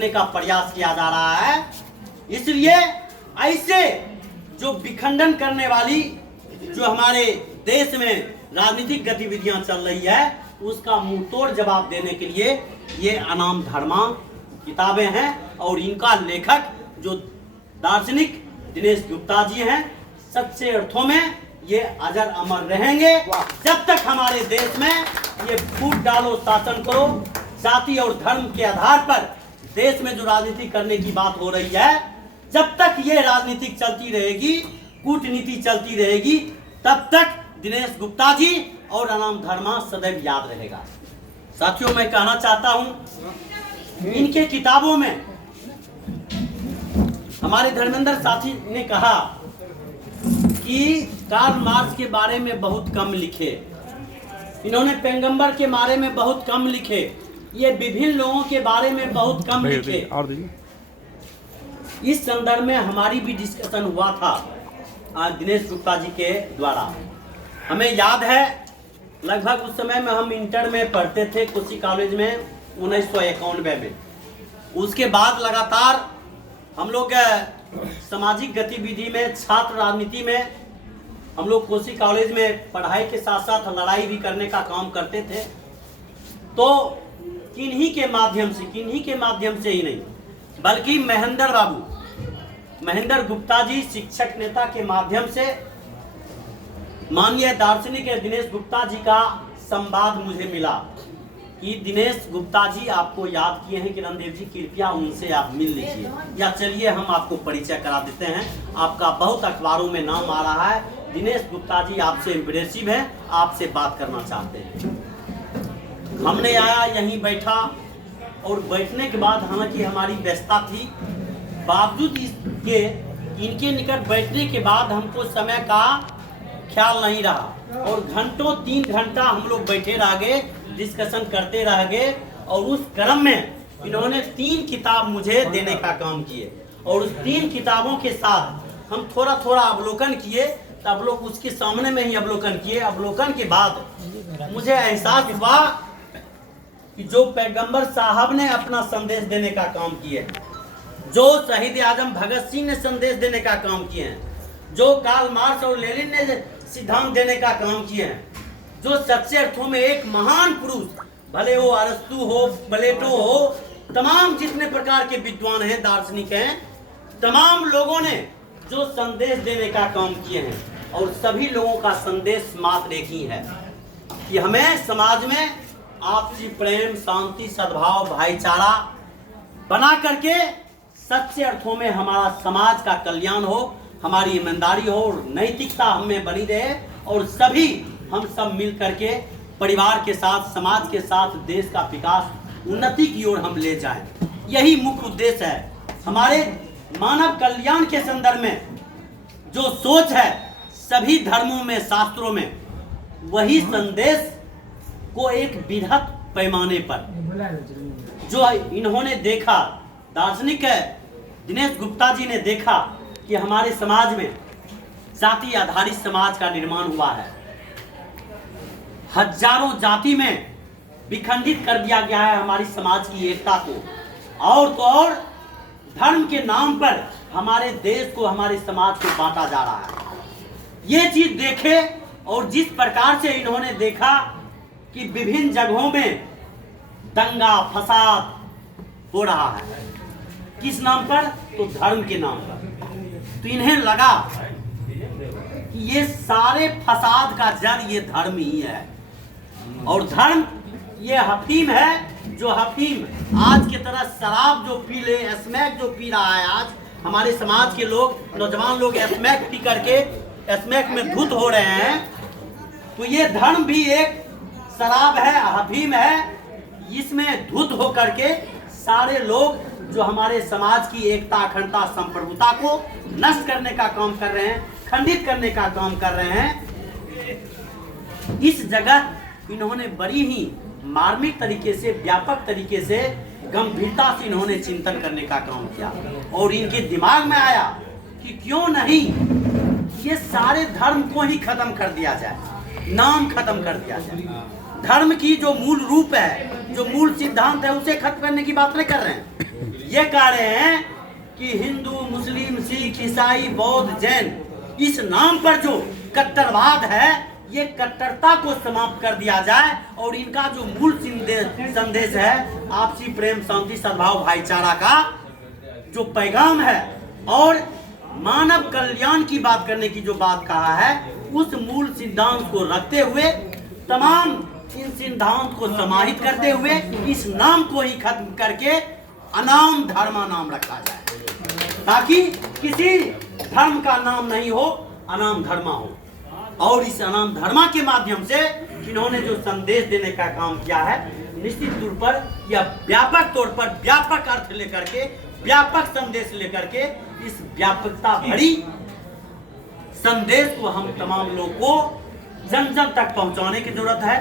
रखने का प्रयास किया जा रहा है। इसलिए ऐसे जो विखंडन करने वाली जो हमारे देश में राजनीतिक गतिविधियां चल रही है, उसका मुंह तोड़ जवाब देने के लिए ये अनाम धर्मा किताबें हैं और इनका लेखक जो दार्शनिक दिनेश गुप्ता जी हैं, सच्चे अर्थों में ये अजर अमर रहेंगे जब तक हमारे देश में ये फूट डालो शासन करो जाति और धर्म के आधार पर देश में जो राजनीति करने की बात हो रही है, जब तक ये राजनीति चलती रहेगी, कूटनीति चलती रहेगी, तब तक दिनेश गुप्ता जी और अनाम धर्मा सदैव याद रहेगा। साथियों, मैं कहना चाहता हूं, इनके किताबों में हमारे धर्मेंद्र साथी ने कहा कि कार्ल मार्क्स के बारे में बहुत कम लिखे, इन्होंने पैगंबर के बारे में बहुत कम लिखे, ये विभिन्न लोगों के बारे में बहुत कम लिखे। इस संदर्भ में हमारी भी डिस्कशन हुआ था दिनेश गुप्ता जी के द्वारा। हमें याद है लगभग उस समय में हम इंटर में पढ़ते थे कोसी कॉलेज में 1991 में। उसके बाद लगातार हम लोग सामाजिक गतिविधि में, छात्र राजनीति में हम लोग कोसी कॉलेज में पढ़ाई के साथ साथ लड़ाई भी करने का काम करते थे। तो किन्हीं के माध्यम से ही नहीं, बल्कि महेंद्र गुप्ता जी शिक्षक नेता के माध्यम से माननीय दार्शनिक दिनेश गुप्ता जी का संवाद मुझे मिला कि दिनेश गुप्ता जी आपको याद किए हैं किरण देव जी, कृपया उनसे आप मिल लीजिए, या चलिए हम आपको परिचय करा देते हैं, आपका बहुत अखबारों में नाम आ रहा है, दिनेश गुप्ता जी आपसे इम्प्रेसिव हैं, आपसे बात करना चाहते हैं। हमने आया, यहीं बैठा और बैठने के बाद हालांकि हमारी व्यस्तता थी, बावजूद इसके इनके निकट बैठने के बाद हमको समय का ख्याल नहीं रहा और घंटों 3 घंटा हम लोग बैठे रह गए, डिस्कशन करते रह गए और उस क्रम में इन्होंने 3 किताब मुझे देने का काम किए और उस 3 किताबों के साथ हम थोड़ा थोड़ा अवलोकन किए। तब लोग उसके सामने में ही अवलोकन किए। अवलोकन के बाद मुझे एहसास हुआ कि जो पैगंबर साहब ने अपना संदेश देने का काम किए, जो शहीद आजम भगत सिंह ने संदेश देने का काम किए हैं, जो कार्ल मार्क्स और लेनिन ने सिद्धांत देने का काम किए हैं, जो सच्चे अर्थों में एक महान पुरुष, भले वो अरस्तु हो, प्लेटो हो, तमाम जितने प्रकार के विद्वान हैं, दार्शनिक हैं, तमाम लोगों ने जो संदेश देने का काम किए हैं और सभी लोगों का संदेश मात्र एक ही है कि हमें समाज में आपसी प्रेम, शांति, सद्भाव, भाईचारा बना करके सच्चे अर्थों में हमारा समाज का कल्याण हो, हमारी ईमानदारी हो और नैतिकता हमें बनी रहे और सभी हम सब मिल करके परिवार के साथ, समाज के साथ देश का विकास, उन्नति की ओर हम ले जाएं। यही मुख्य उद्देश्य है। हमारे मानव कल्याण के संदर्भ में जो सोच है सभी धर्मों में, शास्त्रों में, वही संदेश को एक बृहत पैमाने पर जो इन्होंने देखा, दार्शनिक दिनेश गुप्ता जी ने देखा कि हमारे समाज में जाति आधारित समाज का निर्माण हुआ है, हजारों जाति में विखंडित कर दिया गया है हमारी समाज की एकता को, और तो और धर्म के नाम पर हमारे देश को, हमारे समाज को बांटा जा रहा है। ये चीज देखे और जिस प्रकार से इन्होंने देखा कि विभिन्न जगहों में दंगा फसाद हो रहा है, किस नाम पर? तो धर्म के नाम पर। तो इन्हें लगा कि ये सारे फसाद का जड़ ये धर्म ही है और धर्म ये हफीम है, जो हफीम आज की तरह शराब जो पी ले, स्मैक जो पी रहा है आज हमारे समाज के लोग, नौजवान लोग स्मैक पी करके स्मैक में धुत हो रहे हैं, तो ये धर्म भी एक शराब है, हफीम है, इसमें धुत हो करके सारे लोग जो हमारे समाज की एकता, अखंडता, संप्रभुता को नष्ट करने का काम कर रहे हैं, खंडित करने का काम कर रहे हैं। इस जगह इन्होंने बड़ी ही मार्मिक तरीके से, व्यापक तरीके से, गंभीरता से इन्होंने चिंतन करने का काम किया और इनके दिमाग में आया कि क्यों नहीं ये सारे धर्म को ही खत्म कर दिया जाए, नाम खत्म कर दिया जाए। धर्म की जो मूल रूप है, जो मूल सिद्धांत है, उसे खत्म करने की बात नहीं कर रहे हैं। ये कह रहे हैं कि हिंदू, मुस्लिम, सिख, ईसाई, बौद्ध, जैन, इस नाम पर जो कट्टरवाद है, ये कट्टरता को समाप्त कर दिया जाए और इनका जो मूल संदेश है आपसी प्रेम, शांति, सद्भाव, भाईचारा का जो पैगाम है और मानव कल्याण की बात करने की जो बात कहा है, उस मूल सिद्धांत को रखते हुए तमाम इन सिद्धांत को समाहित करते हुए इस नाम को ही खत्म करके अनाम धर्मा नाम रखा जाए, ताकि किसी धर्म का नाम नहीं हो, अनाम धर्मा हो। और इस अनाम धर्मा के माध्यम से इन्होंने जो संदेश देने का काम किया है, निश्चित तौर पर या व्यापक तौर पर व्यापक अर्थ लेकर के, व्यापक संदेश लेकर के, इस व्यापकता भरी संदेश को हम तमाम लोगों को जन जन तक पहुंचाने की जरूरत है।